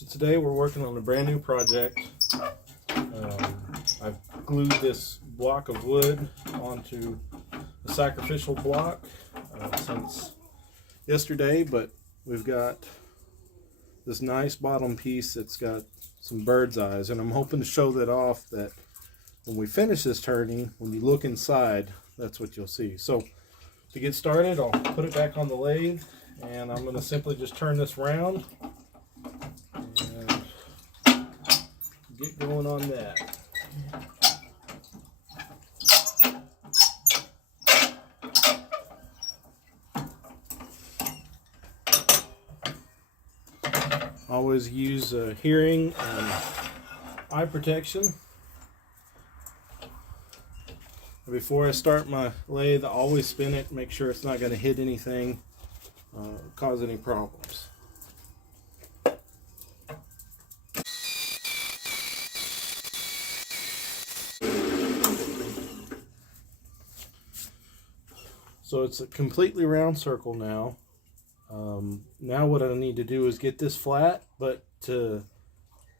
So today we're working on a brand new project. I've glued this block of wood onto a sacrificial block since yesterday, but we've got this nice bottom piece that's got some bird's eyes, and I'm hoping to show that off, that when we finish this turning, when you look inside, that's what you'll see. So to get started, I'll put it back on the lathe, and I'm going to simply just turn this round and get going on that. Always use hearing and eye protection. Before I start my lathe, I always spin it, make sure it's not going to hit anything, cause any problems. So it's a completely round circle now. Now what I need to do is get this flat, but to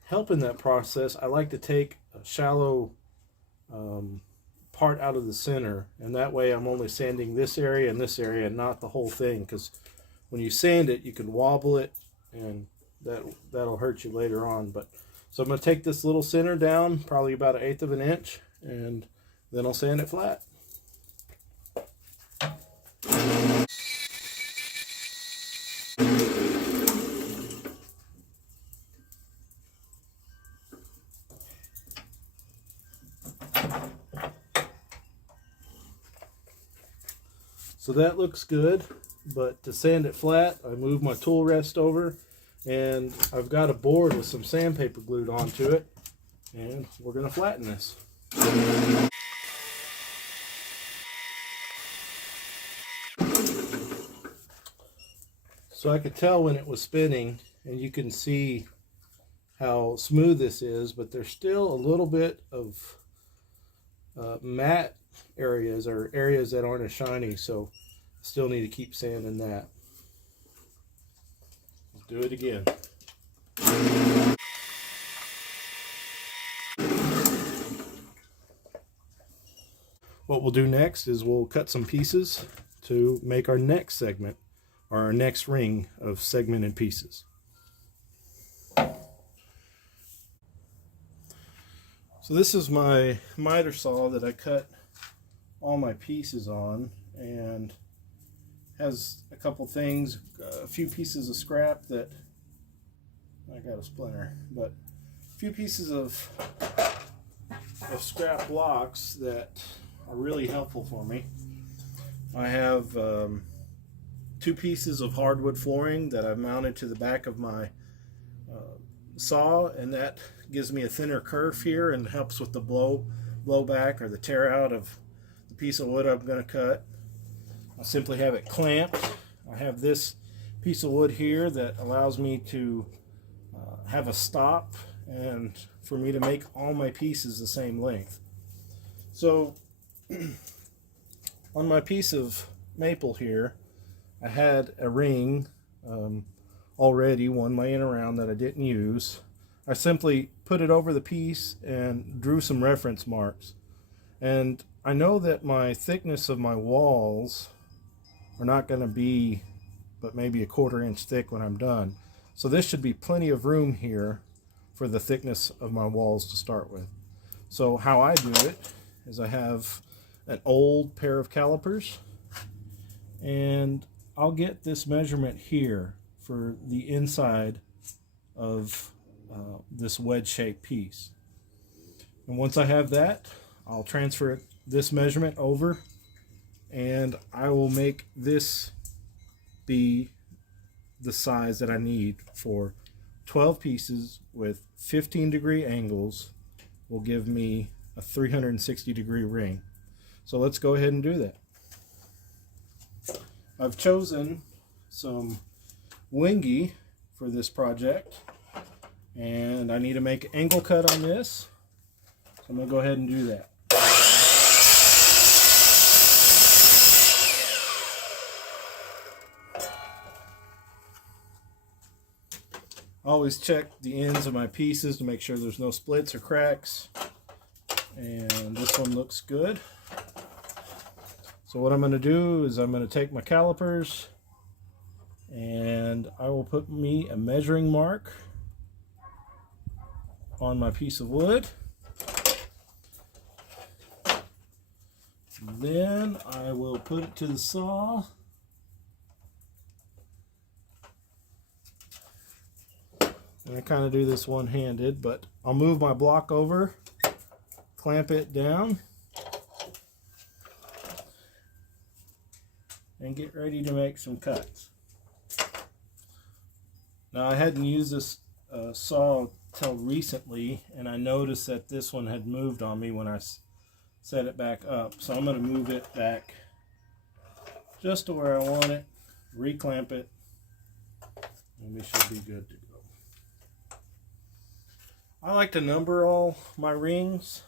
help in that process, I like to take a shallow part out of the center, and that way I'm only sanding this area and this area and not the whole thing, because when you sand it you can wobble it and that'll hurt you later on. But so I'm going to take this little center down probably about 1/8 of an inch, and then I'll sand it flat. So that looks good, but to sand it flat, I move my tool rest over, and I've got a board with some sandpaper glued onto it, and we're going to flatten this. So I could tell when it was spinning, and you can see how smooth this is, but there's still a little bit of matte areas, or areas that aren't as shiny, so still need to keep sanding that. Let's do it again. What we'll do next is we'll cut some pieces to make our next segment, or our next ring of segmented pieces. So this is my miter saw that I cut all my pieces on, and has a couple things, a few pieces of scrap that I got a splinter, but a few pieces of scrap blocks that are really helpful for me. I have 2 pieces of hardwood flooring that I've mounted to the back of my saw, and that gives me a thinner kerf here and helps with the blowback or the tear out of the piece of wood I'm going to cut. I simply have it clamped. I have this piece of wood here that allows me to have a stop, and for me to make all my pieces the same length. So on my piece of maple here, I had a ring already, one laying around that I didn't use. I simply put it over the piece and drew some reference marks. And I know that my thickness of my walls are not going to be but maybe 1/4 inch thick when I'm done. So this should be plenty of room here for the thickness of my walls to start with. So how I do it is I have an old pair of calipers, and I'll get this measurement here for the inside of this wedge-shaped piece. And once I have that, I'll transfer this measurement over, and I will make this be the size that I need for 12 pieces with 15-degree angles. Will give me a 360-degree ring. So let's go ahead and do that. I've chosen some wingy for this project, and I need to make an angle cut on this, so I'm going to go ahead and do that. Always check the ends of my pieces to make sure there's no splits or cracks. And this one looks good. So what I'm going to do is I'm going to take my calipers and I will put me a measuring mark on my piece of wood. Then I will put it to the saw. And I kind of do this one-handed, but I'll move my block over, clamp it down, and get ready to make some cuts. Now I hadn't used this saw till recently, and I noticed that this one had moved on me when I set it back up. So I'm going to move it back just to where I want it, reclamp it, and we should be good to go. I like to number all my rings.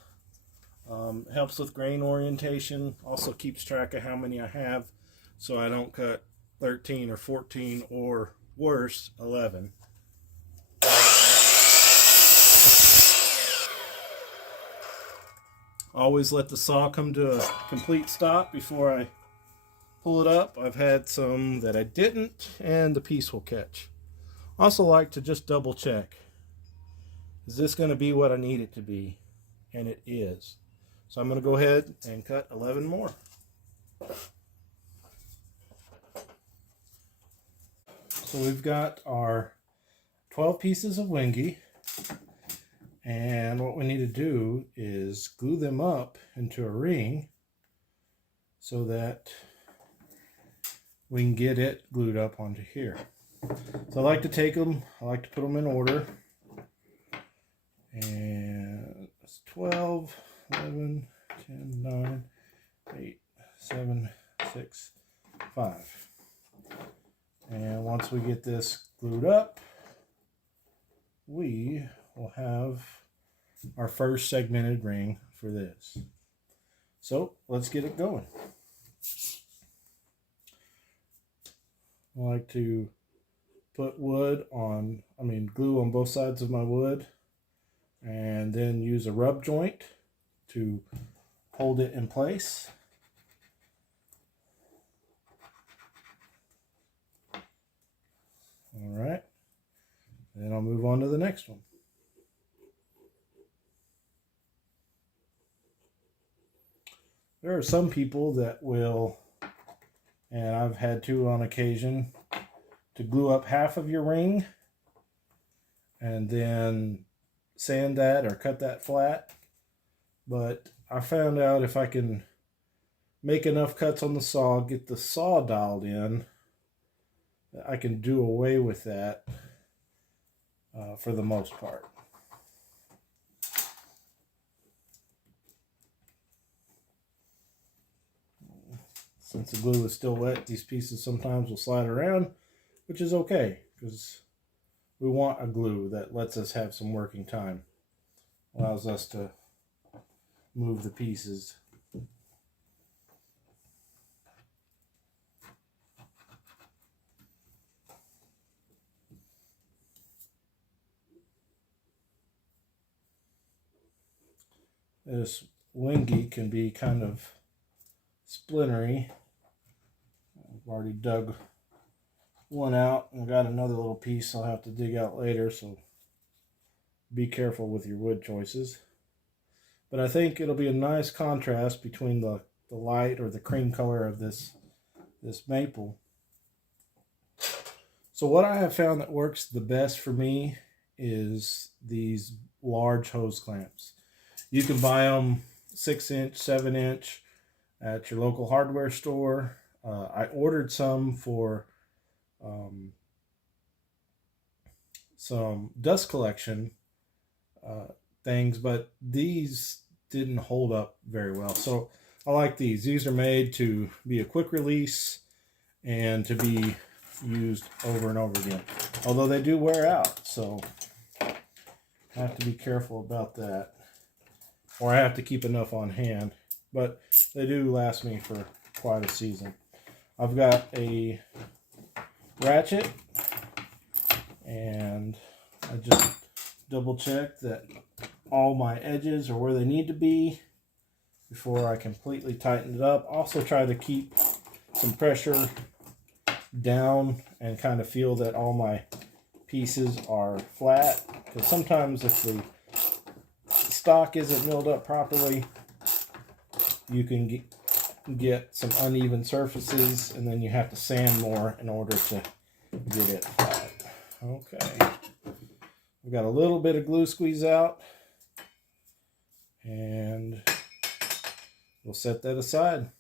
Helps with grain orientation. Also keeps track of how many I have, so I don't cut 13 or 14 or worse, 11. Always let the saw come to a complete stop before I pull it up. I've had some that I didn't, and the piece will catch. Also like to just double check. Is this going to be what I need it to be? And it is. So I'm going to go ahead and cut 11 more. So we've got our 12 pieces of wingy. And what we need to do is glue them up into a ring so that we can get it glued up onto here. So I like to take them, I like to put them in order. And it's 12, 11, 10, 9, 8, 7, 6, 5. And once we get this glued up, we will have our first segmented ring for this. So let's get it going. I like to put glue on both sides of my wood, and then use a rub joint to hold it in place. All right, then I'll move on to the next one. There are some people that will, and I've had to on occasion, to glue up half of your ring and then sand that or cut that flat. But I found out if I can make enough cuts on the saw, get the saw dialed in, I can do away with that for the most part. Since the glue is still wet, these pieces sometimes will slide around, which is okay because we want a glue that lets us have some working time, allows us to move the pieces. This wingy can be kind of splintery. I've already dug one out and got another little piece I'll have to dig out later, so be careful with your wood choices. But I think it'll be a nice contrast between the light or the cream color of this maple. So what I have found that works the best for me is these large hose clamps. You can buy them 6-inch, 7-inch at your local hardware store. I ordered some for some dust collection things, but these didn't hold up very well. So I like these. These are made to be a quick release and to be used over and over again. Although they do wear out, so I have to be careful about that. Or I have to keep enough on hand. But they do last me for quite a season. I've got a ratchet and I just double check that all my edges are where they need to be before I completely tighten it up. Also try to keep some pressure down and kind of feel that all my pieces are flat, because sometimes if the stock isn't milled up properly, you can get some uneven surfaces, and then you have to sand more in order to get it flat. Okay, we got a little bit of glue squeeze out, and we'll set that aside.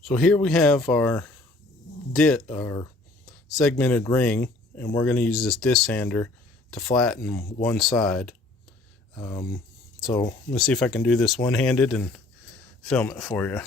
So here we have our segmented ring, and we're going to use this disc sander to flatten one side. So let's see if I can do this one-handed and film it for you.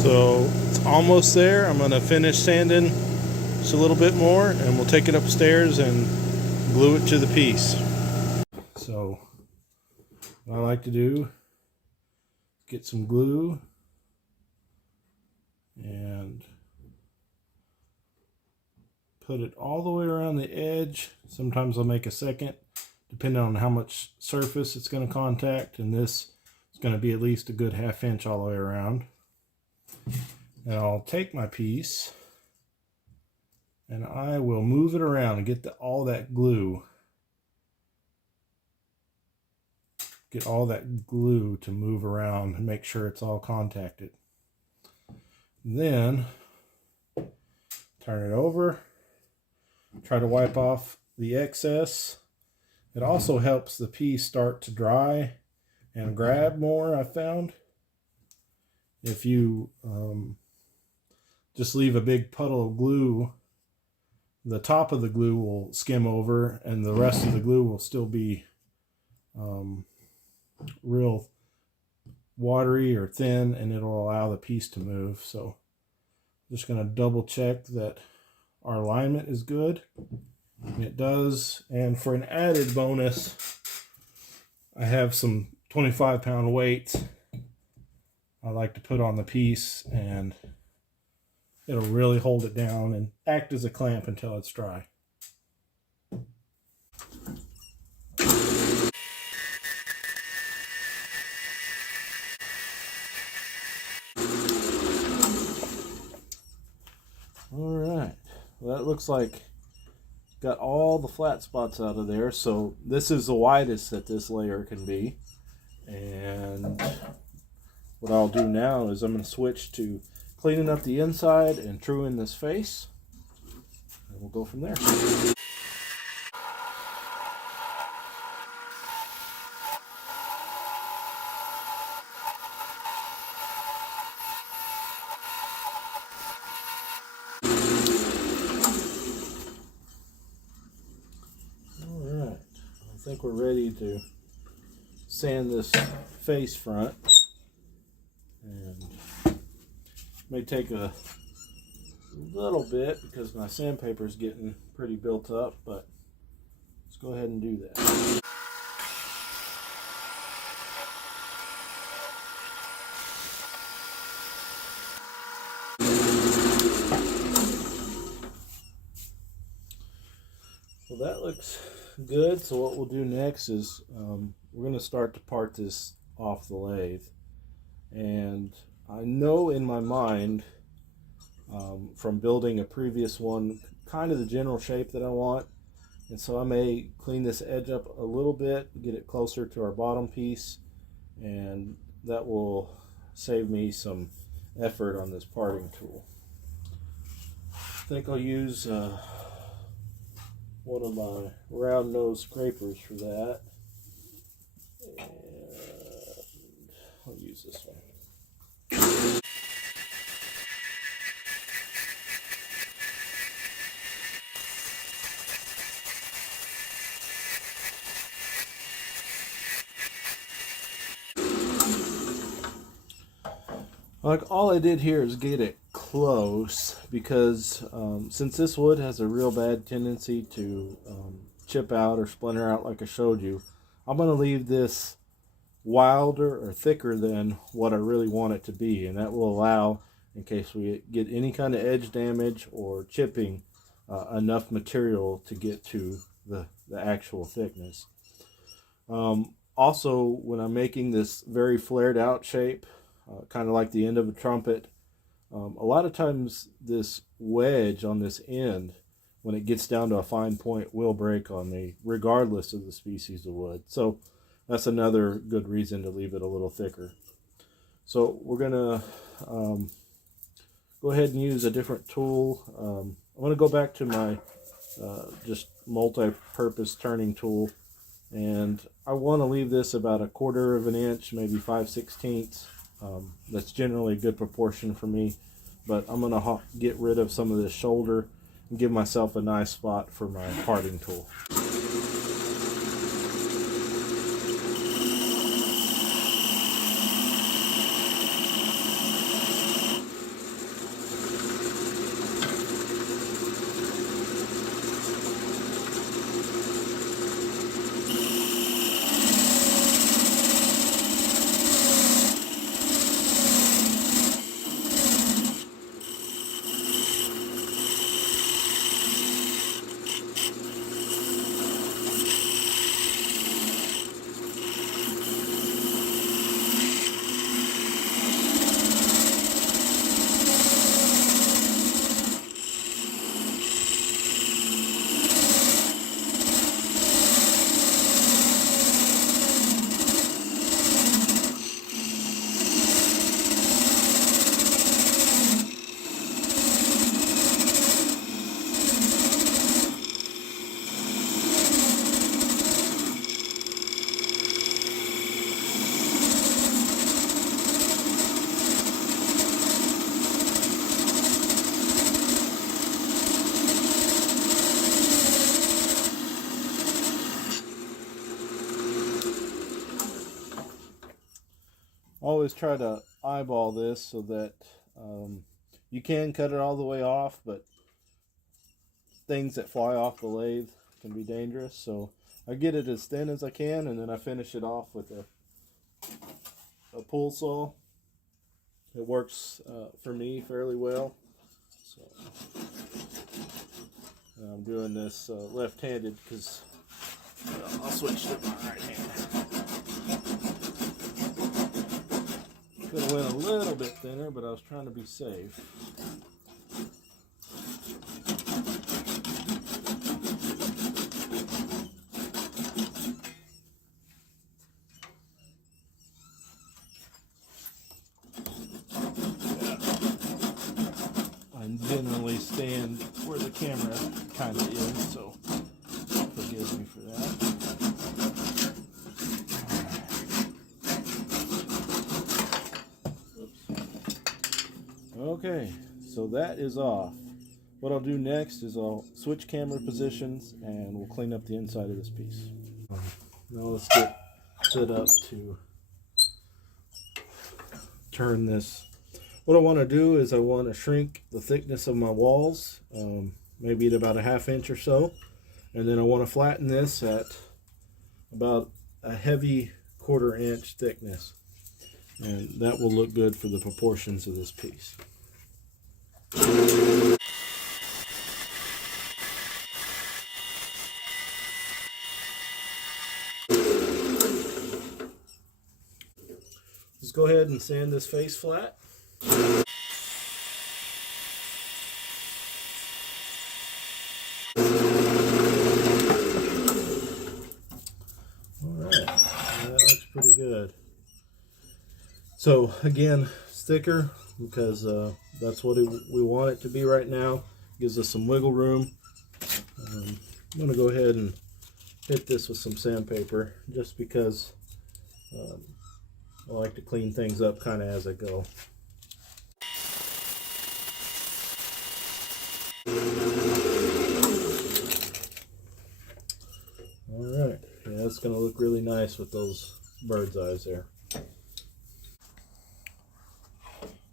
So it's almost there. I'm going to finish sanding just a little bit more, and we'll take it upstairs and glue it to the piece. So what I like to do, get some glue and put it all the way around the edge. Sometimes I'll make a second, depending on how much surface it's going to contact, and this is going to be at least a good 1/2 inch all the way around. And I'll take my piece and I will move it around and get all that glue. Get all that glue to move around and make sure it's all contacted. Then turn it over. Try to wipe off the excess. It also helps the piece start to dry and grab more, I found. If you just leave a big puddle of glue, the top of the glue will skim over and the rest of the glue will still be real watery or thin, and it'll allow the piece to move. So I'm just going to double check that our alignment is good, and it does. And for an added bonus, I have some 25-pound weights I like to put on the piece, and it'll really hold it down and act as a clamp until it's dry. All right, well, that looks like got all the flat spots out of there. So this is the widest that this layer can be, and what I'll do now is I'm going to switch to cleaning up the inside and truing this face, and we'll go from there. Alright, I think we're ready to sand this face front, and may take a little bit because my sandpaper is getting pretty built up, but let's go ahead and do that. Well, that looks good. So what we'll do next is we're going to start to part this off the lathe, and I know in my mind from building a previous one kind of the general shape that I want, and so I may clean this edge up a little bit, get it closer to our bottom piece, and that will save me some effort on this parting tool. I think I'll use one of my round nose scrapers for that, and I'll use this one. Like, all I did here is get it close because since this wood has a real bad tendency to chip out or splinter out like I showed you, I'm going to leave this wilder or thicker than what I really want it to be, and that will allow, in case we get any kind of edge damage or chipping, enough material to get to the actual thickness. Also, when I'm making this very flared out shape, kind of like the end of a trumpet, a lot of times this wedge on this end, when it gets down to a fine point, will break on me regardless of the species of wood. So that's another good reason to leave it a little thicker. So we're gonna go ahead and use a different tool. I'm gonna go back to my just multi-purpose turning tool, and I want to leave this about 1/4 of an inch, maybe 5/16. That's generally a good proportion for me, but I'm going to get rid of some of this shoulder and give myself a nice spot for my parting tool. Always try to eyeball this so that you can cut it all the way off, but things that fly off the lathe can be dangerous. So I get it as thin as I can, and then I finish it off with a pull saw. It works for me fairly well. So I'm doing this left-handed because I'll switch to my right hand. Could have went a little bit thinner, but I was trying to be safe. I generally stand where the camera kind of is, so forgive me for that. Okay, so that is off. What I'll do next is I'll switch camera positions and we'll clean up the inside of this piece. Now let's get set up to turn this. What I want to do is I want to shrink the thickness of my walls, maybe at about 1/2 inch or so, and then I want to flatten this at about a heavy 1/4 inch thickness, and that will look good for the proportions of this piece. Let's go ahead and sand this face flat. Alright, that looks pretty good. So again, it's thicker because that's what we want it to be right now. Gives us some wiggle room. I'm going to go ahead and hit this with some sandpaper just because I like to clean things up kind of as I go. Alright, yeah, that's going to look really nice with those bird's eyes there.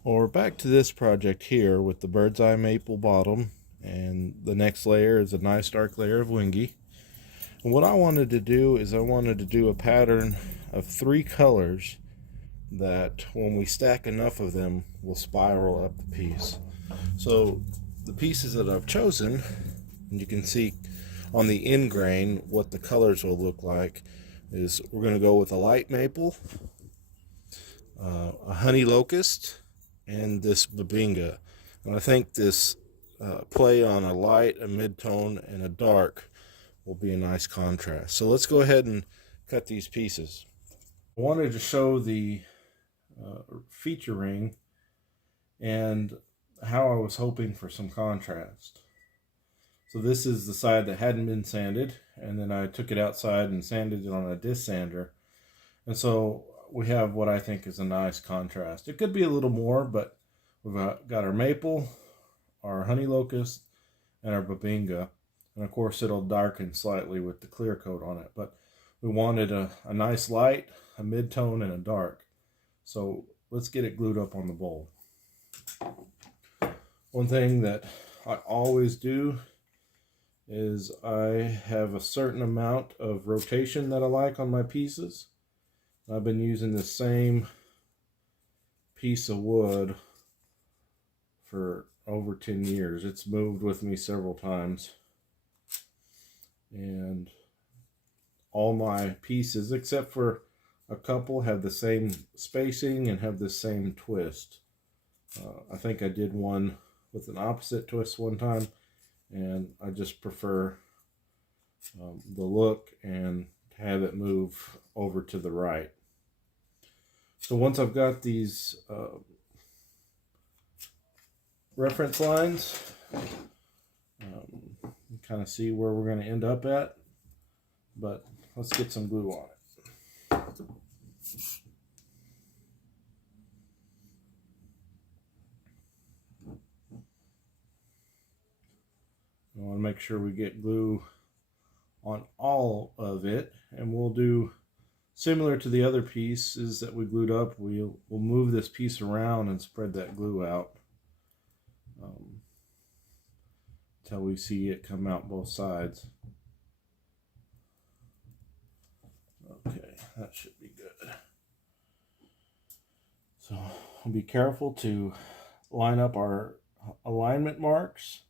Well, we're back to this project here with the bird's eye maple bottom, and the next layer is a nice dark layer of wingy. And what I wanted to do is I wanted to do a pattern of 3 colors that when we stack enough of them will spiral up the piece. So the pieces that I've chosen, and you can see on the end grain what the colors will look like, is we're going to go with a light maple, a honey locust, and this babinga. And I think this play on a light, a mid-tone, and a dark will be a nice contrast. So let's go ahead and cut these pieces. I wanted to show the feature ring and how I was hoping for some contrast. So this is the side that hadn't been sanded, and then I took it outside and sanded it on a disc sander. And so we have what I think is a nice contrast. It could be a little more, but we've got our maple, our honey locust, and our babinga. And of course it'll darken slightly with the clear coat on it. But we wanted a nice light, a mid-tone, and a dark. So let's get it glued up on the bowl. One thing that I always do is I have a certain amount of rotation that I like on my pieces. I've been using the same piece of wood for over 10 years. It's moved with me several times. And all my pieces, except for a couple, have the same spacing and have the same twist. I think I did one with an opposite twist one time, and I just prefer the look and have it move over to the right. So once I've got these reference lines, you kind of see where we're going to end up at, but let's get some glue on it. I want to make sure we get glue on all of it, and we'll do similar to the other pieces that we glued up. We'll move this piece around and spread that glue out until we see it come out both sides. Okay, that should be good. So we'll be careful to line up our alignment marks.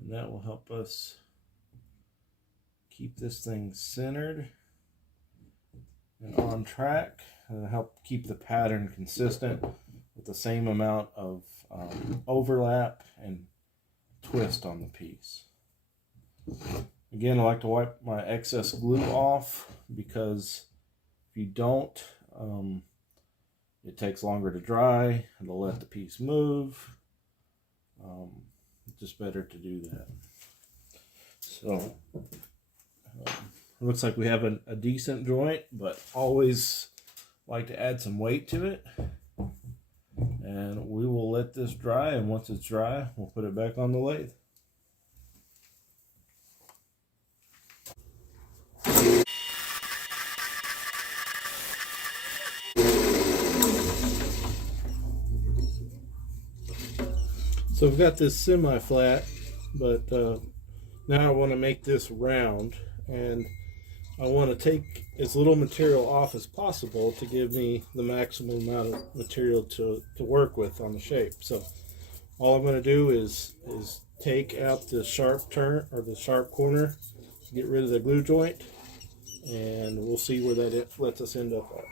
And that will help us keep this thing centered and on track, and help keep the pattern consistent with the same amount of overlap and twist on the piece. Again, I like to wipe my excess glue off, because if you don't, it takes longer to dry. It'll let the piece move. It's just better to do that. So it looks like we have a decent joint, but always like to add some weight to it. And we will let this dry, and once it's dry, we'll put it back on the lathe. So we've got this semi-flat, but now I want to make this round, and I want to take as little material off as possible to give me the maximum amount of material to work with on the shape. So all I'm going to do is take out the sharp turn, or the sharp corner, get rid of the glue joint, and we'll see where that lets us end up at.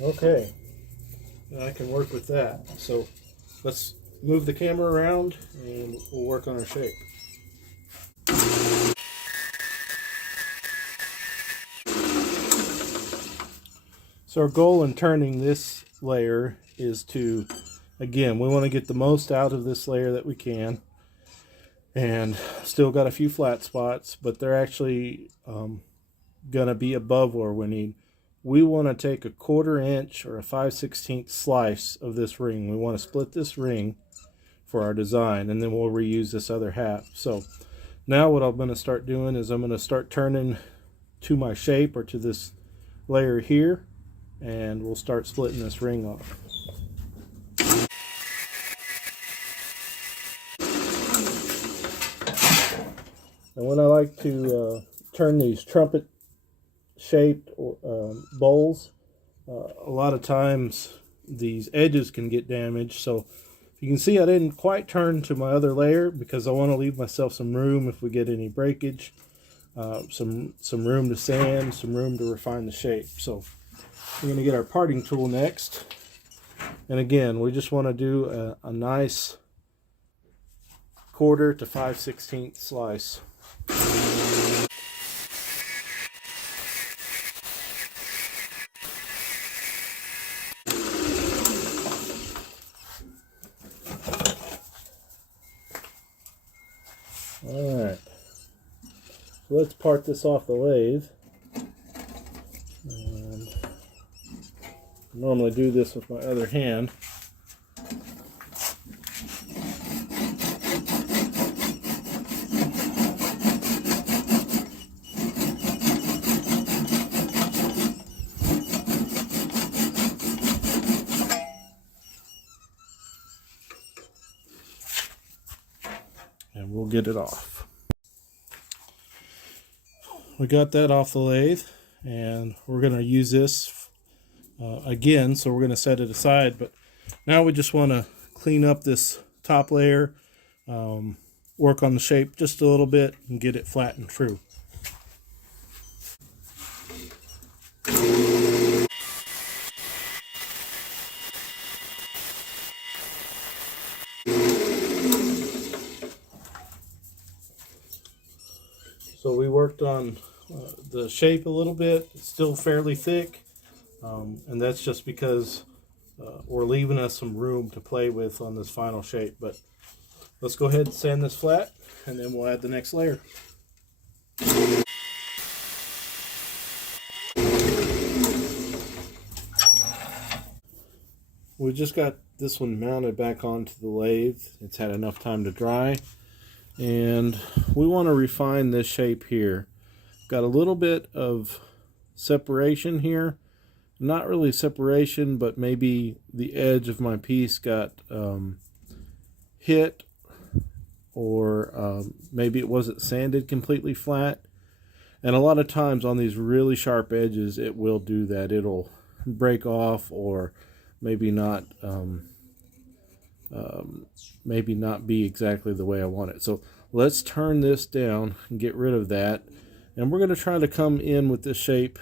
Okay, now I can work with that. So let's move the camera around and we'll work on our shape. So our goal in turning this layer is to, again, we want to get the most out of this layer that we can, and still got a few flat spots, but they're actually gonna be above where we need. We want to take a 1/4 inch or a 5/16 slice of this ring. We want to split this ring for our design, and then we'll reuse this other half. So now what I'm going to start doing is I'm going to start turning to my shape, or to this layer here, and we'll start splitting this ring off. And when I like to turn these trumpet shaped bowls, a lot of times these edges can get damaged. So you can see I didn't quite turn to my other layer because I want to leave myself some room if we get any breakage, some room to sand, some room to refine the shape. So we're going to get our parting tool next. And again, we just want to do a nice 1/4 to 5/16 slice. Alright, so let's part this off the lathe. And I normally do this with my other hand. And we'll get it off. We got that off the lathe, and we're going to use this again, so we're going to set it aside. But now we just want to clean up this top layer, work on the shape just a little bit, and get it flat and true. So we worked on the shape a little bit. It's still fairly thick, and that's just because we're leaving us some room to play with on this final shape. But let's go ahead and sand this flat, and then we'll add the next layer. We just got this one mounted back onto the lathe. It's had enough time to dry. And we want to refine this shape here. Got a little bit of separation here. Not really separation, but maybe the edge of my piece got hit, or maybe it wasn't sanded completely flat. And a lot of times on these really sharp edges, it will do that. It'll break off, or maybe not be exactly the way I want it. So let's turn this down and get rid of that. And we're going to try to come in with this shape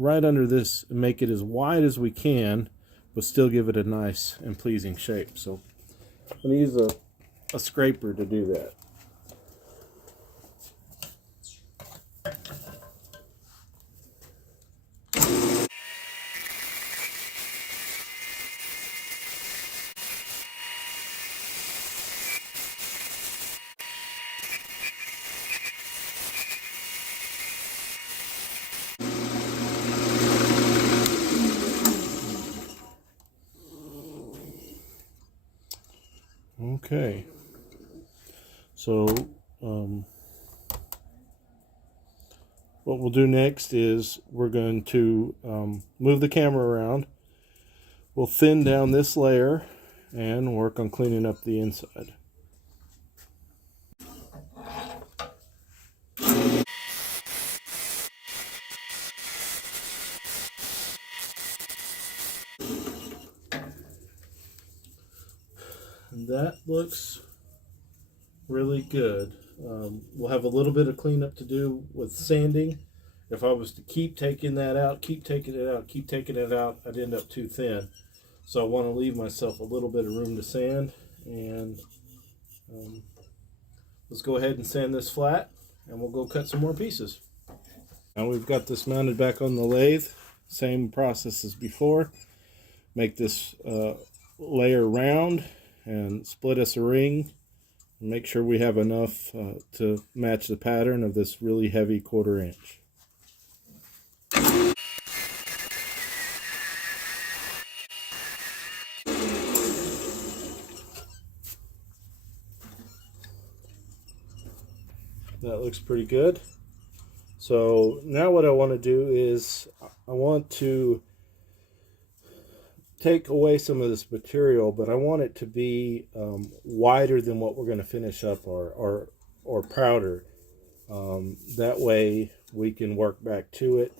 right under this and make it as wide as we can, but still give it a nice and pleasing shape. So I'm going to use a scraper to do that. Okay, so what we'll do next is we're going to move the camera around. We'll thin down this layer and work on cleaning up the inside. And that looks really good. We'll have a little bit of cleanup to do with sanding. If I was to keep taking that out, keep taking it out, I'd end up too thin. So I want to leave myself a little bit of room to sand. And let's go ahead and sand this flat, and we'll go cut some more pieces. Now we've got this mounted back on the lathe. Same process as before. Make this layer round and split us a ring. Make sure we have enough to match the pattern of this really heavy 1/4 inch. That looks pretty good. So now what I want to do is I want to take away some of this material, but I want it to be wider than what we're going to finish up or powder. That way we can work back to it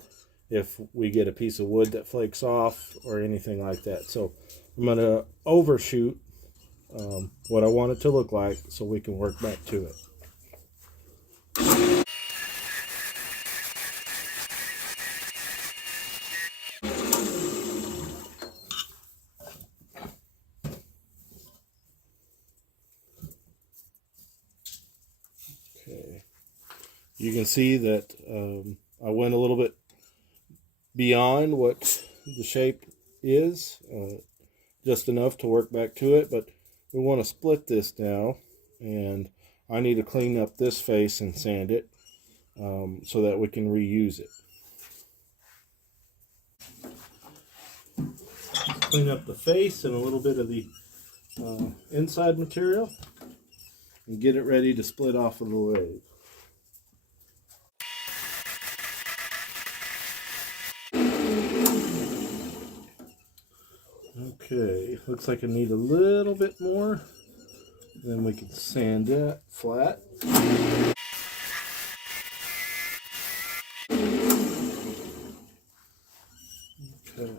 if we get a piece of wood that flakes off or anything like that. So I'm going to overshoot what I want it to look like so we can work back to it. Okay. You can see that I went a little bit beyond what the shape is, just enough to work back to it, but we want to split this now, and I need to clean up this face and sand it so that we can reuse it. Clean up the face and a little bit of the inside material and get it ready to split off of the lathe. Okay, looks like I need a little bit more. Then we can sand it flat. Okay.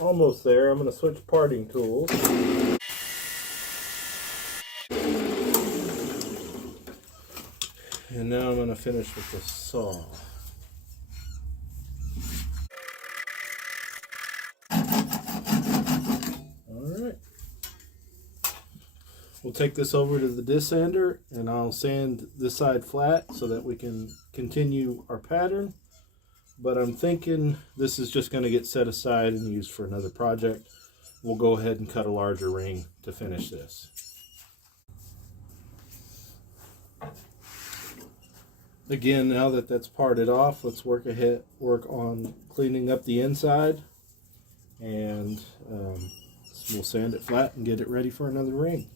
Almost there. I'm going to switch parting tools. And now I'm going to finish with the saw. Alright. We'll take this over to the disc sander and I'll sand this side flat so that we can continue our pattern. But I'm thinking this is just going to get set aside and used for another project. We'll go ahead and cut a larger ring to finish this. Again, now that that's parted off, let's work on cleaning up the inside, and we'll sand it flat and get it ready for another ring.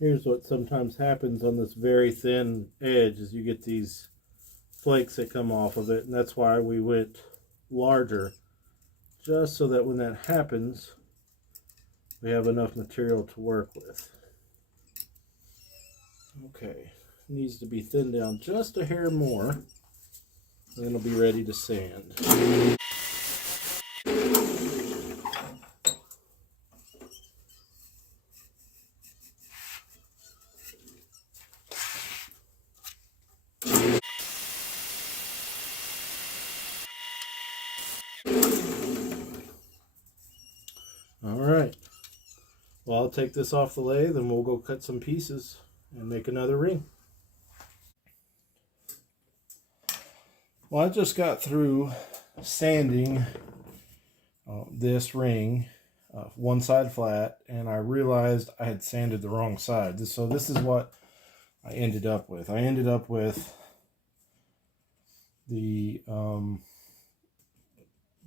Here's what sometimes happens on this very thin edge is you get these flakes that come off of it, and that's why we went larger, just so that when that happens we have enough material to work with. Okay, needs to be thinned down just a hair more, and then it'll be ready to sand. Alright, well, I'll take this off the lathe and we'll go cut some pieces and make another ring. Well, I just got through sanding this ring one side flat, and I realized I had sanded the wrong side. So this is what I ended up with. I ended up with the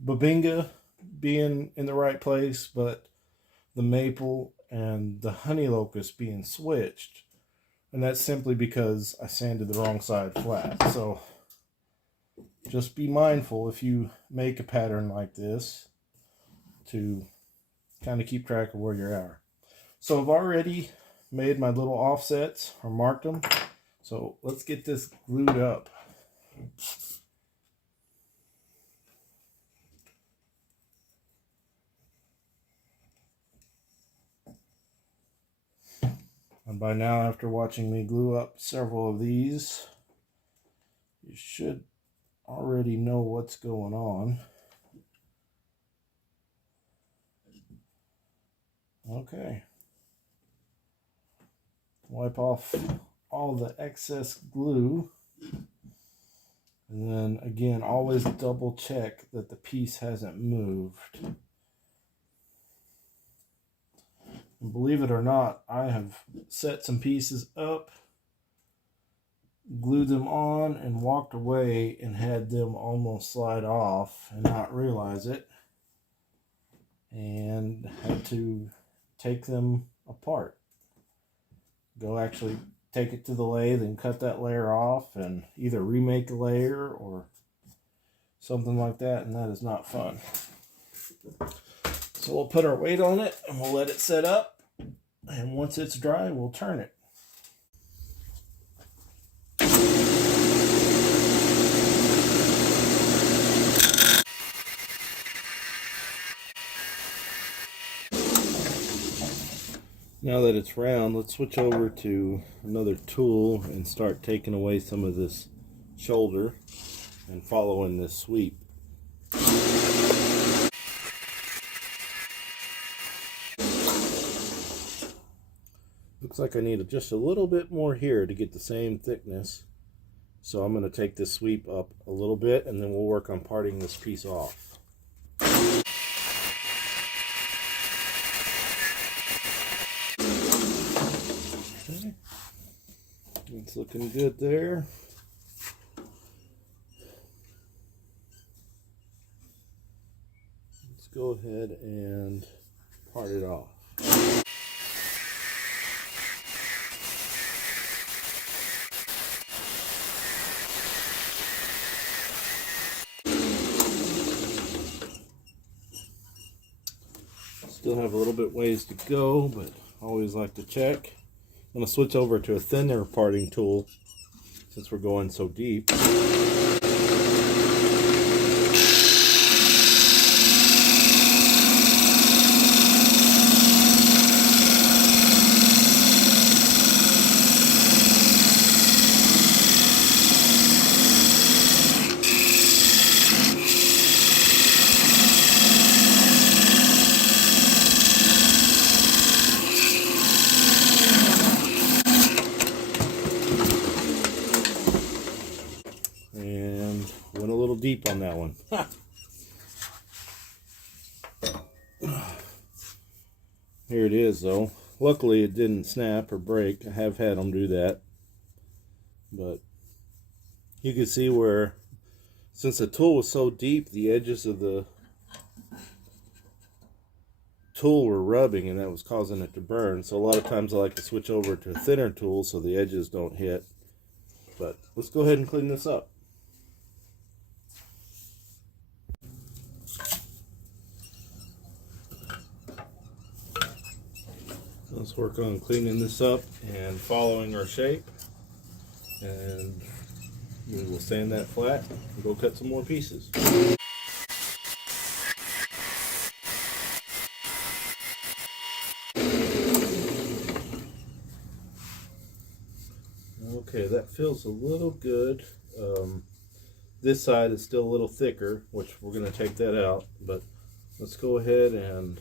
Babinga being in the right place, but the maple and the honey locust being switched. And that's simply because I sanded the wrong side flat. So just be mindful if you make a pattern like this to kind of keep track of where you are. So I've already made my little offsets or marked them. So let's get this glued up. And by now, after watching me glue up several of these, you should already know what's going on. Okay. Wipe off all the excess glue. And then again, always double check that the piece hasn't moved. And believe it or not, I have set some pieces up, glued them on, and walked away and had them almost slide off and not realize it. And had to take them apart. Go actually take it to the lathe and cut that layer off and either remake a layer or something like that, and that is not fun. So we'll put our weight on it and we'll let it set up, and once it's dry we'll turn it. Now that it's round, let's switch over to another tool and start taking away some of this shoulder and following this sweep. Looks like I need just a little bit more here to get the same thickness. So I'm going to take this sweep up a little bit and then we'll work on parting this piece off. Okay. It's looking good there. Let's go ahead and part it off. Still have a little bit ways to go, but always like to check. I'm going to switch over to a thinner parting tool since we're going so deep. Went a little deep on that one. Here it is though. Luckily it didn't snap or break. I have had them do that. But you can see where, since the tool was so deep, the edges of the tool were rubbing and that was causing it to burn. So a lot of times I like to switch over to a thinner tool so the edges don't hit. But let's go ahead and clean this up. Let's work on cleaning this up and following our shape, and we will sand that flat and go cut some more pieces. Okay, that feels a little good. This side is still a little thicker, which we're going to take that out, but let's go ahead and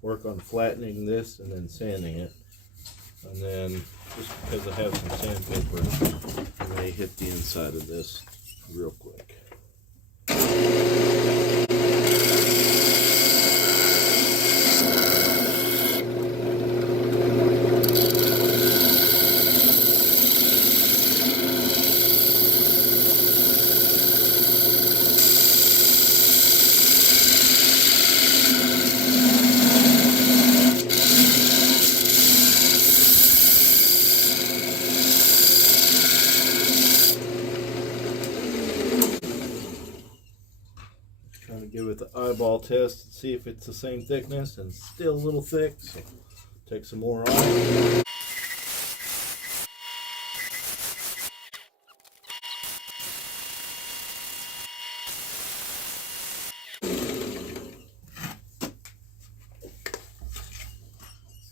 work on flattening this and then sanding it. And then, just because I have some sandpaper, I may hit the inside of this real quick. Trying to give it the eyeball test and see if it's the same thickness, and still a little thick, so Take some more off.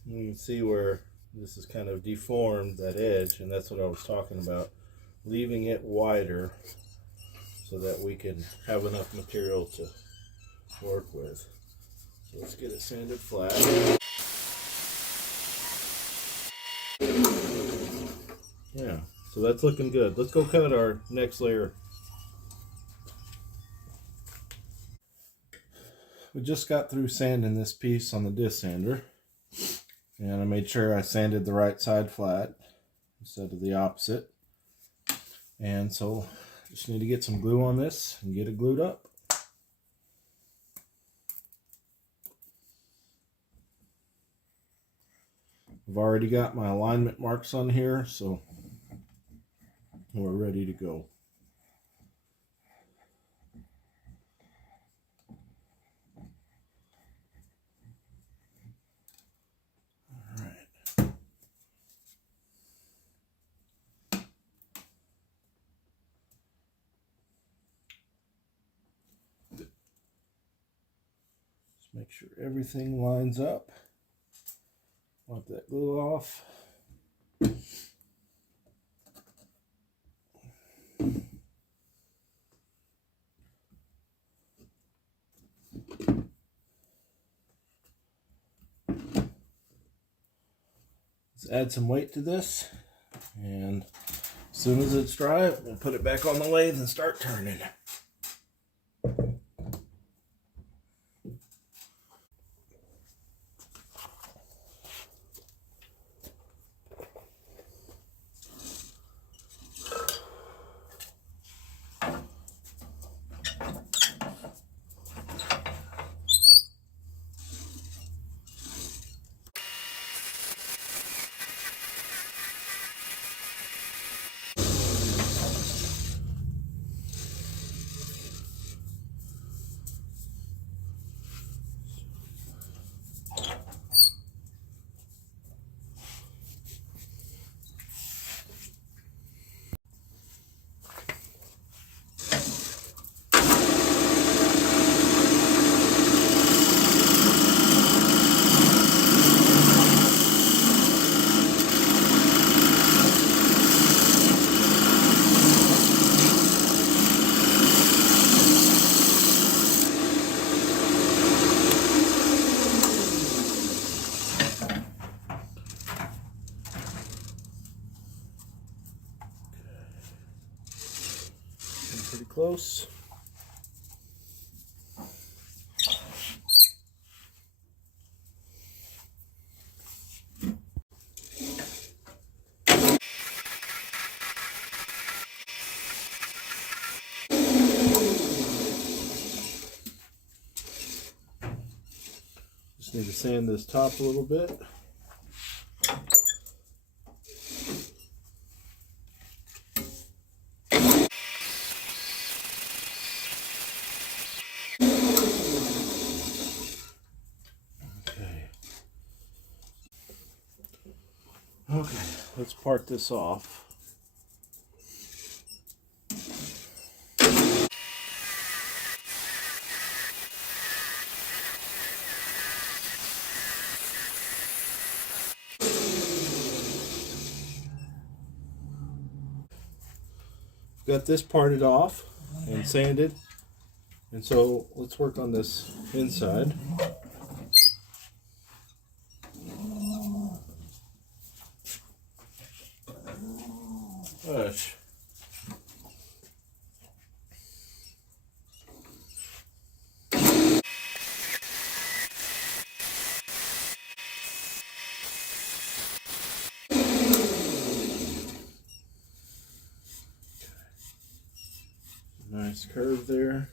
You can see where this is kind of deformed, that edge, and that's what I was talking about. Leaving it wider so that we can have enough material to work with. So let's get it sanded flat. Yeah, so that's looking good. Let's go cut our next layer. We just got through sanding this piece on the disc sander, and I made sure I sanded the right side flat instead of the opposite. And so just need to get some glue on this and get it glued up. I've already got my alignment marks on here, so we're ready to go. All right. Just make sure everything lines up. Wipe that glue off. Let's add some weight to this, and as soon as it's dry, we'll put it back on the lathe and start turning. Pretty close. Just need to sand this top a little bit. Okay, let's part this off. Got this parted off and sanded, and so let's work on this inside. Gosh. Nice curve there.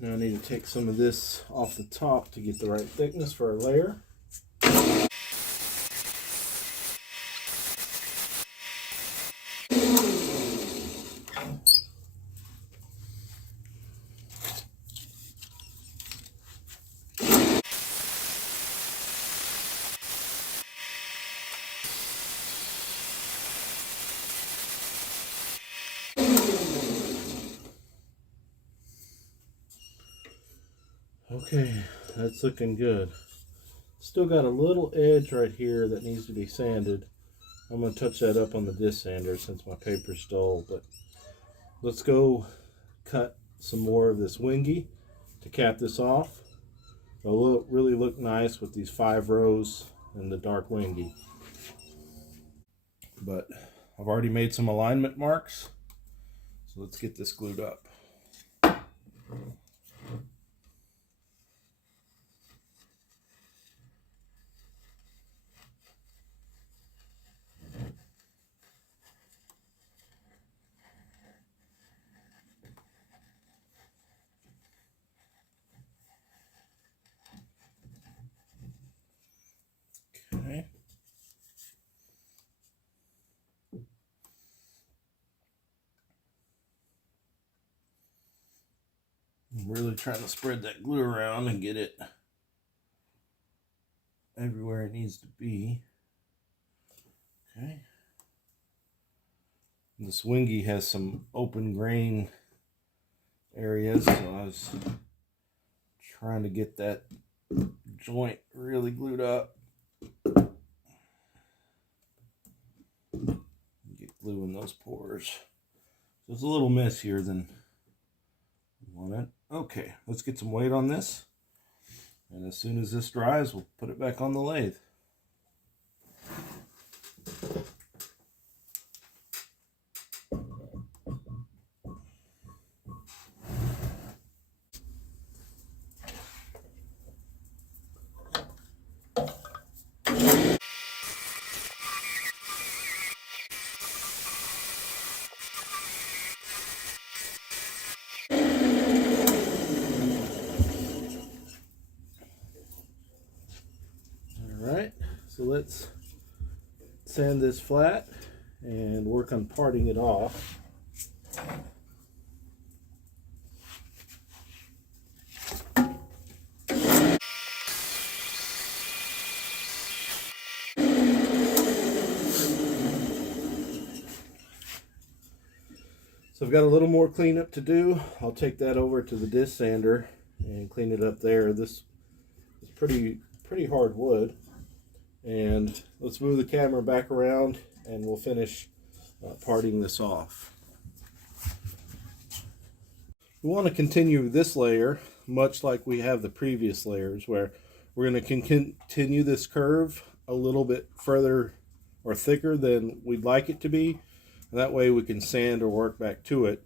Now I need to take some of this off the top to get the right thickness for our layer. Okay, that's looking good. Still got a little edge right here that needs to be sanded. I'm going to touch that up on the disc sander since my paper's dull, but let's go cut some more of this wingy to cap this off. It'll really look nice with these 5 rows and the dark wingy. But I've already made some alignment marks, so let's get this glued up. Okay. I'm really trying to spread that glue around and get it everywhere it needs to be. Okay. This wingy has some open grain areas, so I was trying to get that joint really glued up. Get glue in those pores. So it's a little messier than I wanted. Okay, let's get some weight on this. And as soon as this dries, we'll put it back on the lathe. Alright, so let's sand this flat and work on parting it off. So I've got a little more cleanup to do. I'll take that over to the disc sander and clean it up there. This is pretty hard wood. And let's move the camera back around and we'll finish parting this off. We want to continue this layer much like we have the previous layers, where we're going to continue this curve a little bit further or thicker than we'd like it to be, and that way we can sand or work back to it.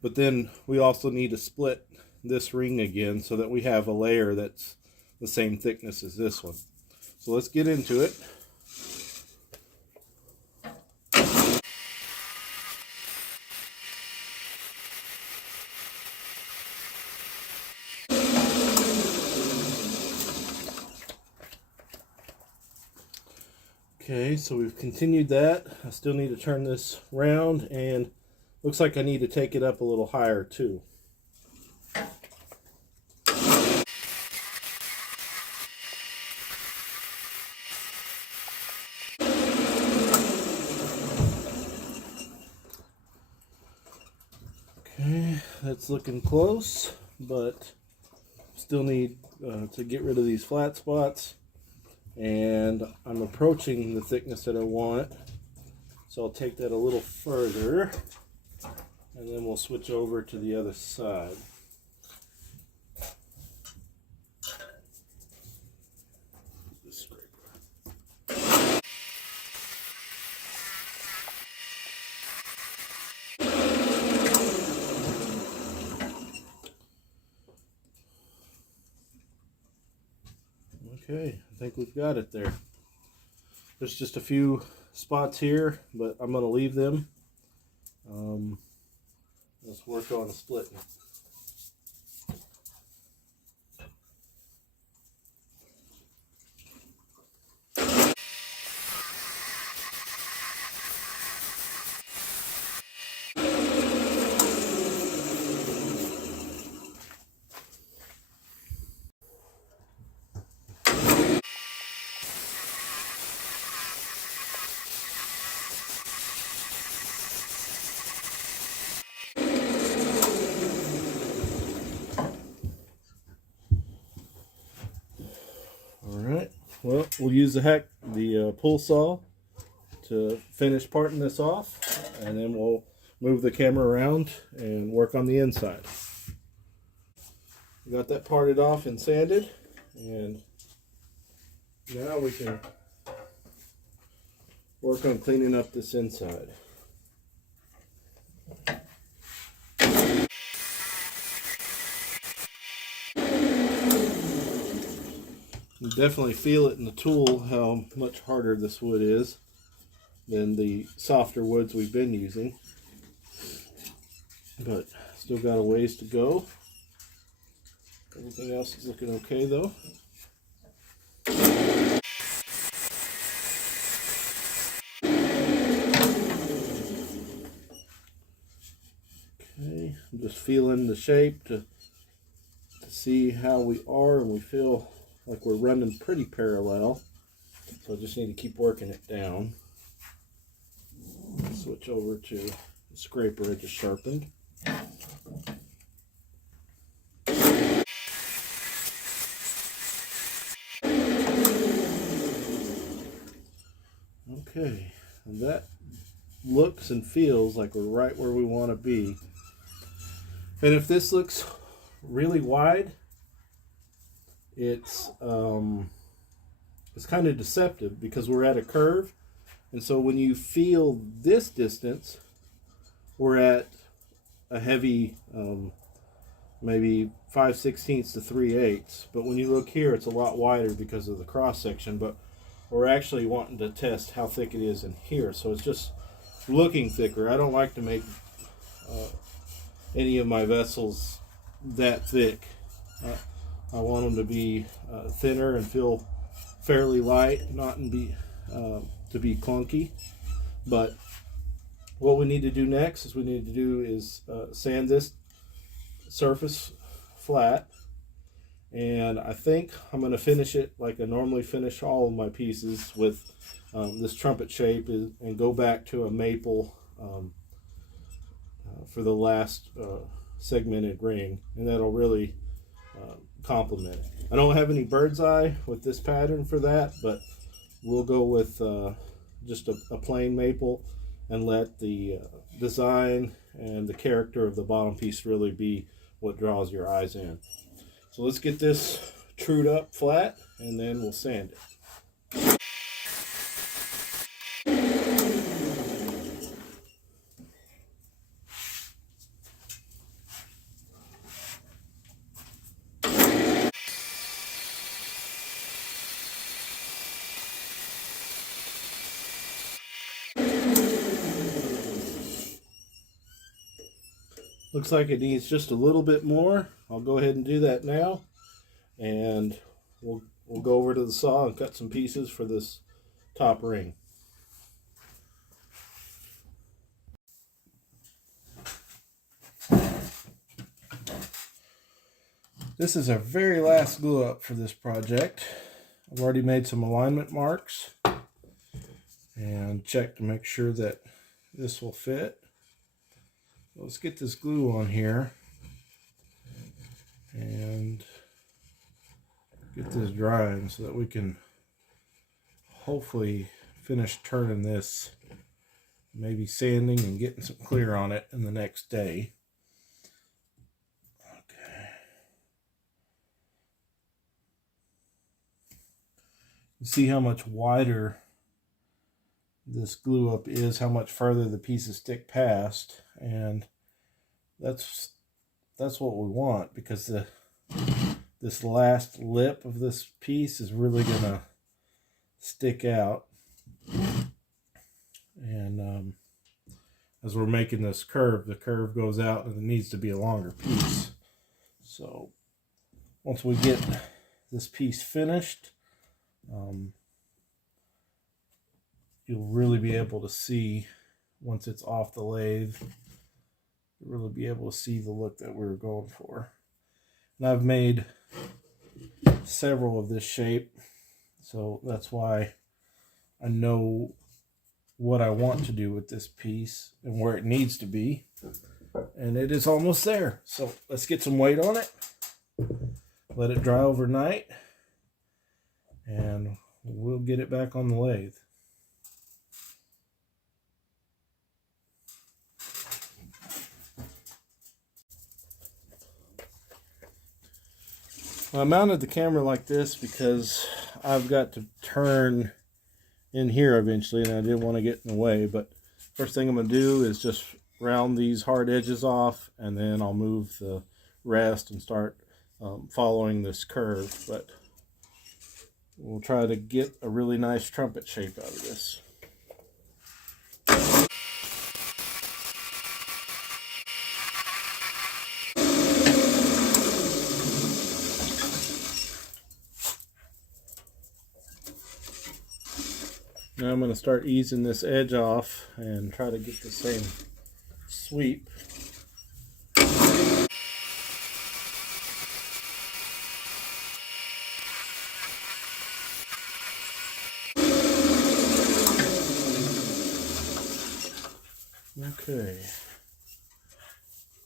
But then we also need to split this ring again so that we have a layer that's the same thickness as this one. So let's get into it. Okay, so we've continued that. I still need to turn this round, and looks like I need to take it up a little higher too. Okay, that's looking close, but still need to get rid of these flat spots. And I'm approaching the thickness that I want, so I'll take that a little further, and then we'll switch over to the other side. Okay, I think we've got it there. There's just a few spots here, but I'm going to leave them. Let's work on splitting. well, we'll use the pull saw to finish parting this off, and then we'll move the camera around and work on the inside. We got that parted off and sanded, and now we can work on cleaning up this inside. You definitely feel it in the tool how much harder this wood is than the softer woods we've been using, but still got a ways to go. Everything else is looking okay though. Okay, I'm just feeling the shape to see how we are, and we feel like we're running pretty parallel, so I just need to keep working it down. Switch over to the scraper I just sharpened. Okay, and that looks and feels like we're right where we want to be. And if this looks really wide, it's kind of deceptive because we're at a curve, and so when you feel this distance, we're at a heavy maybe 5/16 to 3/8. But when you look here, it's a lot wider because of the cross section. But we're actually wanting to test how thick it is in here, so it's just looking thicker. I don't like to make any of my vessels that thick. I want them to be thinner and feel fairly light, not to be clunky. But what we need to do next is sand this surface flat, and I think I'm going to finish it like I normally finish all of my pieces with this trumpet shape, and go back to a maple for the last segmented ring, and that'll really complement it. I don't have any bird's eye with this pattern for that, but we'll go with just a plain maple and let the design and the character of the bottom piece really be what draws your eyes in. So let's get this trued up flat, and then we'll sand it. Looks like it needs just a little bit more. I'll go ahead and do that now, and we'll go over to the saw and cut some pieces for this top ring. This is our very last glue up for this project. I've already made some alignment marks and checked to make sure that this will fit. Let's get this glue on here and get this drying so that we can hopefully finish turning this, maybe sanding and getting some clear on it in the next day. Okay. You see how much wider this glue up is, how much further the pieces stick past, and that's what we want, because this last lip of this piece is really gonna stick out, and as we're making this curve, the curve goes out and it needs to be a longer piece. So once we get this piece finished, you'll really be able to see, once it's off the lathe, you'll really be able to see the look that we were going for. And I've made several of this shape, so that's why I know what I want to do with this piece and where it needs to be, and it is almost there. So let's get some weight on it, let it dry overnight, and we'll get it back on the lathe. I mounted the camera like this because I've got to turn in here eventually, and I didn't want to get in the way. But first thing I'm going to do is just round these hard edges off, and then I'll move the rest and start following this curve. But we'll try to get a really nice trumpet shape out of this. Now I'm going to start easing this edge off and try to get the same sweep. Okay,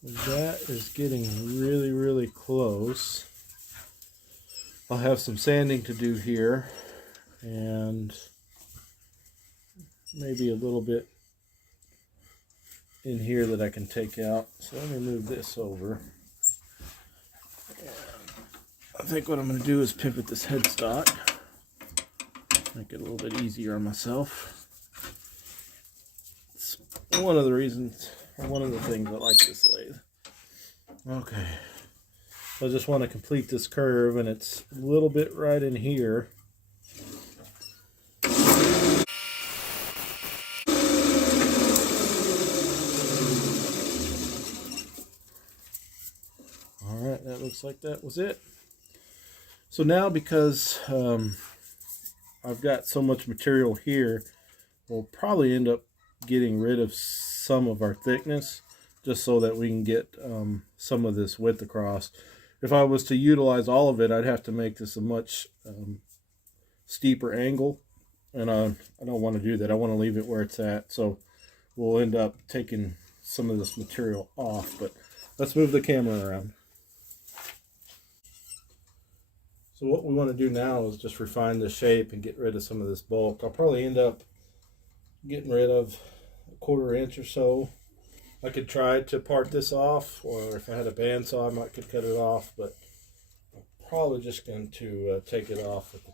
that is getting really close. I'll have some sanding to do here, and maybe a little bit in here that I can take out. So let me move this over. And I think what I'm going to do is pivot this headstock, make it a little bit easier on myself. It's one of the reasons, or one of the things I like this lathe. Okay, so I just want to complete this curve, and it's a little bit right in here. Alright, that looks like that was it. So now, because I've got so much material here, we'll probably end up getting rid of some of our thickness, just so that we can get some of this width across. If I was to utilize all of it, I'd have to make this a much steeper angle, and I don't want to do that. I want to leave it where it's at, so we'll end up taking some of this material off. But let's move the camera around. So what we want to do now is just refine the shape and get rid of some of this bulk. I'll probably end up getting rid of a 1/4 inch or so. I could try to part this off, or if I had a bandsaw, I might could cut it off, but I'm probably just going to take it off with the,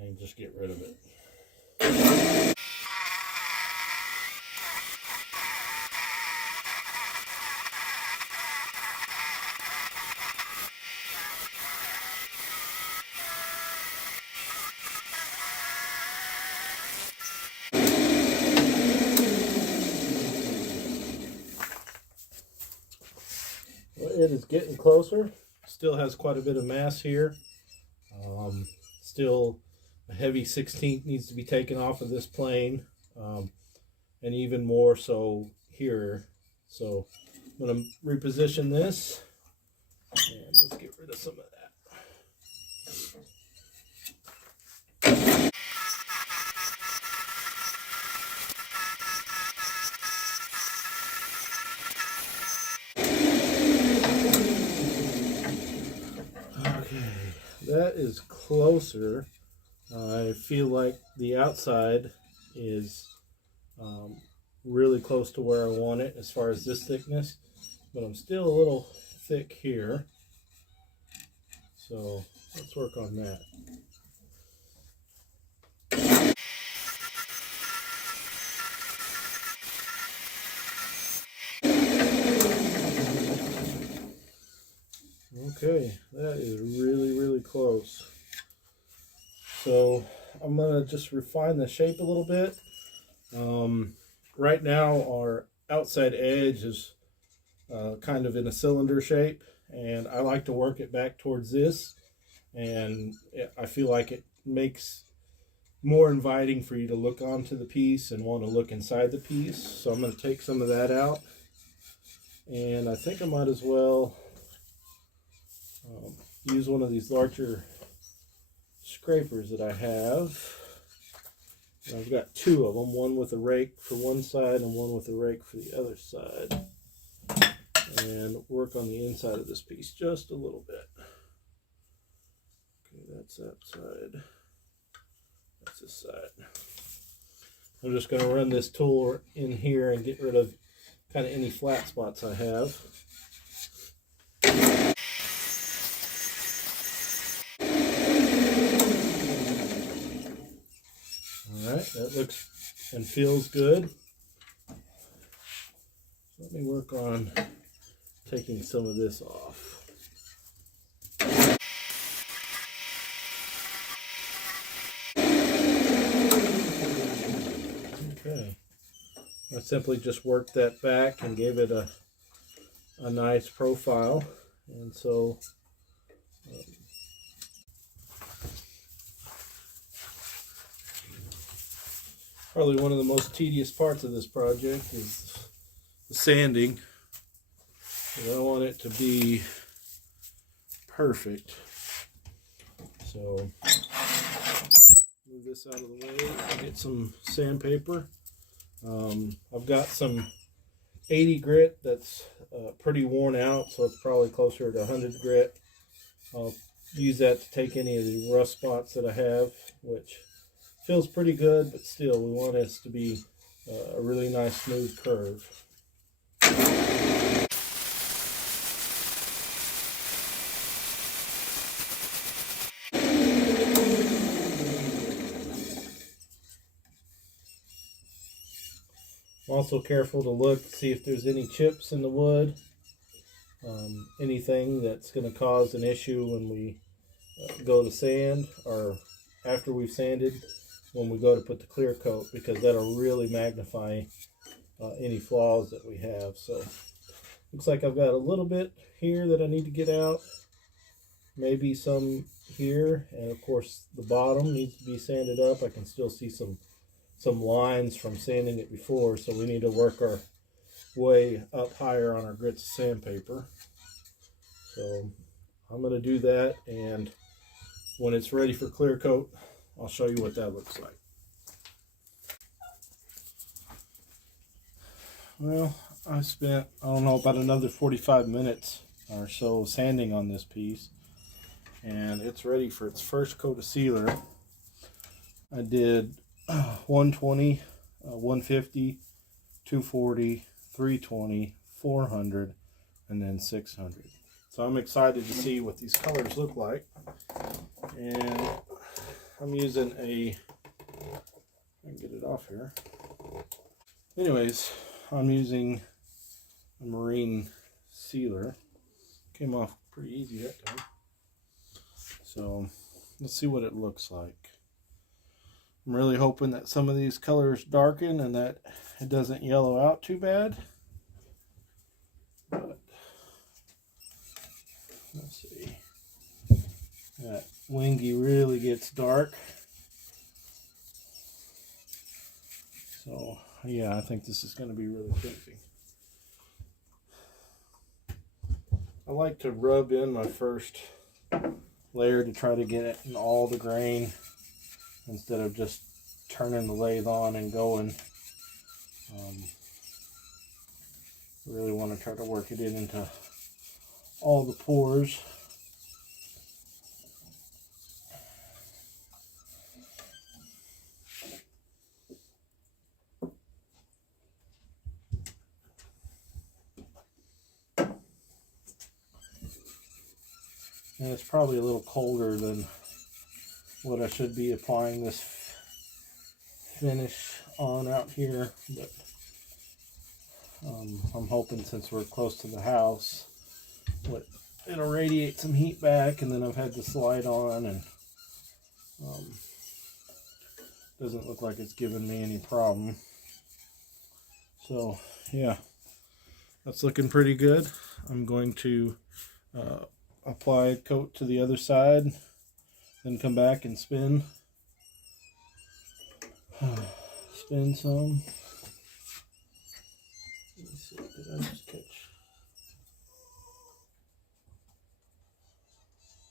and just get rid of it. It is getting closer. Still has quite a bit of mass here. Still a heavy 16th needs to be taken off of this plane, and even more so here. So I'm going to reposition this, and let's get rid of some of that. That is closer. I feel like the outside is really close to where I want it as far as this thickness, but I'm still a little thick here. So let's work on that. Okay, that is really close. So I'm going to just refine the shape a little bit. Right now our outside edge is kind of in a cylinder shape, and I like to work it back towards this, and I feel like it makes more inviting for you to look onto the piece and want to look inside the piece. So I'm going to take some of that out, and I think I might as well use one of these larger scrapers that I have. And I've got two of them, one with a rake for one side and one with a rake for the other side, and work on the inside of this piece just a little bit. That's that side. That's this side. I'm just going to run this tool in here and get rid of kind of any flat spots I have. Alright, that looks and feels good. Let me work on taking some of this off. Okay, I simply just worked that back and gave it a nice profile, and so probably one of the most tedious parts of this project is the sanding. And I want it to be perfect. So move this out of the way and get some sandpaper. I've got some 80 grit that's pretty worn out, so it's probably closer to 100 grit. I'll use that to take any of the rough spots that I have, which feels pretty good, but still we want this to be a really nice smooth curve. I'm also careful to look, see if there's any chips in the wood, anything that's going to cause an issue when we go to sand, or after we've sanded, when we go to put the clear coat, because that'll really magnify any flaws that we have. So looks like I've got a little bit here that I need to get out, maybe some here, and of course the bottom needs to be sanded up. I can still see some lines from sanding it before, so we need to work our way up higher on our grits of sandpaper. So I'm going to do that, and when it's ready for clear coat, I'll show you what that looks like. Well, I spent, I don't know, about another 45 minutes or so sanding on this piece, and it's ready for its first coat of sealer. I did 120, 150, 240, 320, 400, and then 600. So I'm excited to see what these colors look like. And I'm using I can get it off here. Anyways, I'm using a marine sealer. Came off pretty easy that time. So let's see what it looks like. I'm really hoping that some of these colors darken and that it doesn't yellow out too bad. But let's see. That wingy really gets dark. So yeah, I think this is going to be really pretty. I like to rub in my first layer to try to get it in all the grain, instead of just turning the lathe on and going. Really want to try to work it into all the pores. And it's probably a little colder than what I should be applying this finish on out here, but I'm hoping, since we're close to the house, it'll radiate some heat back, and then I've had the slide on, and doesn't look like it's giving me any problem. So yeah, that's looking pretty good. I'm going to apply a coat to the other side, then come back and spin some. Let me see, did I just catch?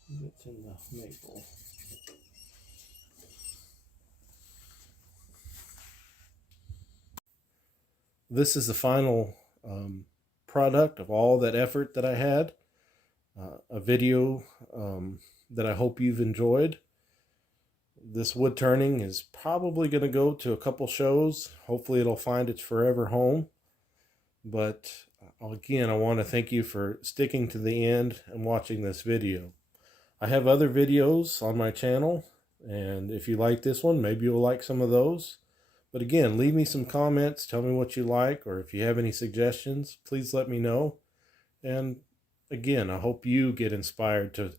It's in the maple. This is the final product of all that effort that I had. A video that I hope you've enjoyed. This wood turning is probably going to go to a couple shows. Hopefully it'll find its forever home. But again, I want to thank you for sticking to the end and watching this video. I have other videos on my channel, and if you like this one, maybe you'll like some of those. But again, leave me some comments, tell me what you like, or if you have any suggestions, please let me know. And again, I hope you get inspired to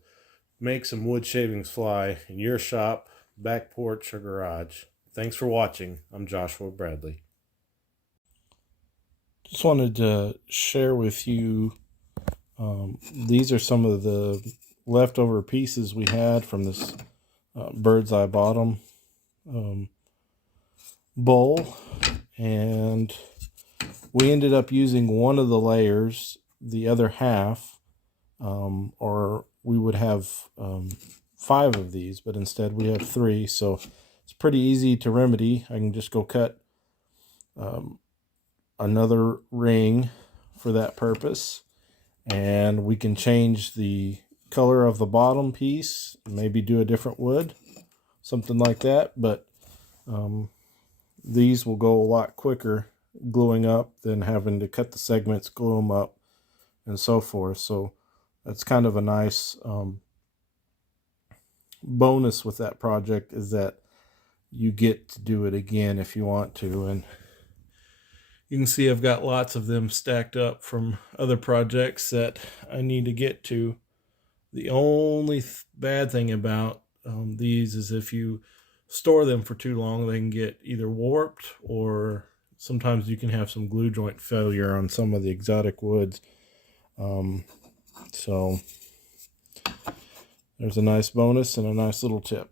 make some wood shavings fly in your shop, back porch, or garage. Thanks for watching. I'm Joshua Bradley. Just wanted to share with you, these are some of the leftover pieces we had from this bird's eye bottom bowl, and we ended up using one of the layers, the other half, or we would have 5 of these, but instead we have 3, so it's pretty easy to remedy. I can just go cut another ring for that purpose, and we can change the color of the bottom piece, maybe do a different wood, something like that. But these will go a lot quicker gluing up than having to cut the segments, glue them up, and so forth. So that's kind of a nice bonus with that project, is that you get to do it again if you want to. And you can see I've got lots of them stacked up from other projects that I need to get to. The only bad thing about these is if you store them for too long, they can get either warped, or sometimes you can have some glue joint failure on some of the exotic woods. So there's a nice bonus and a nice little tip.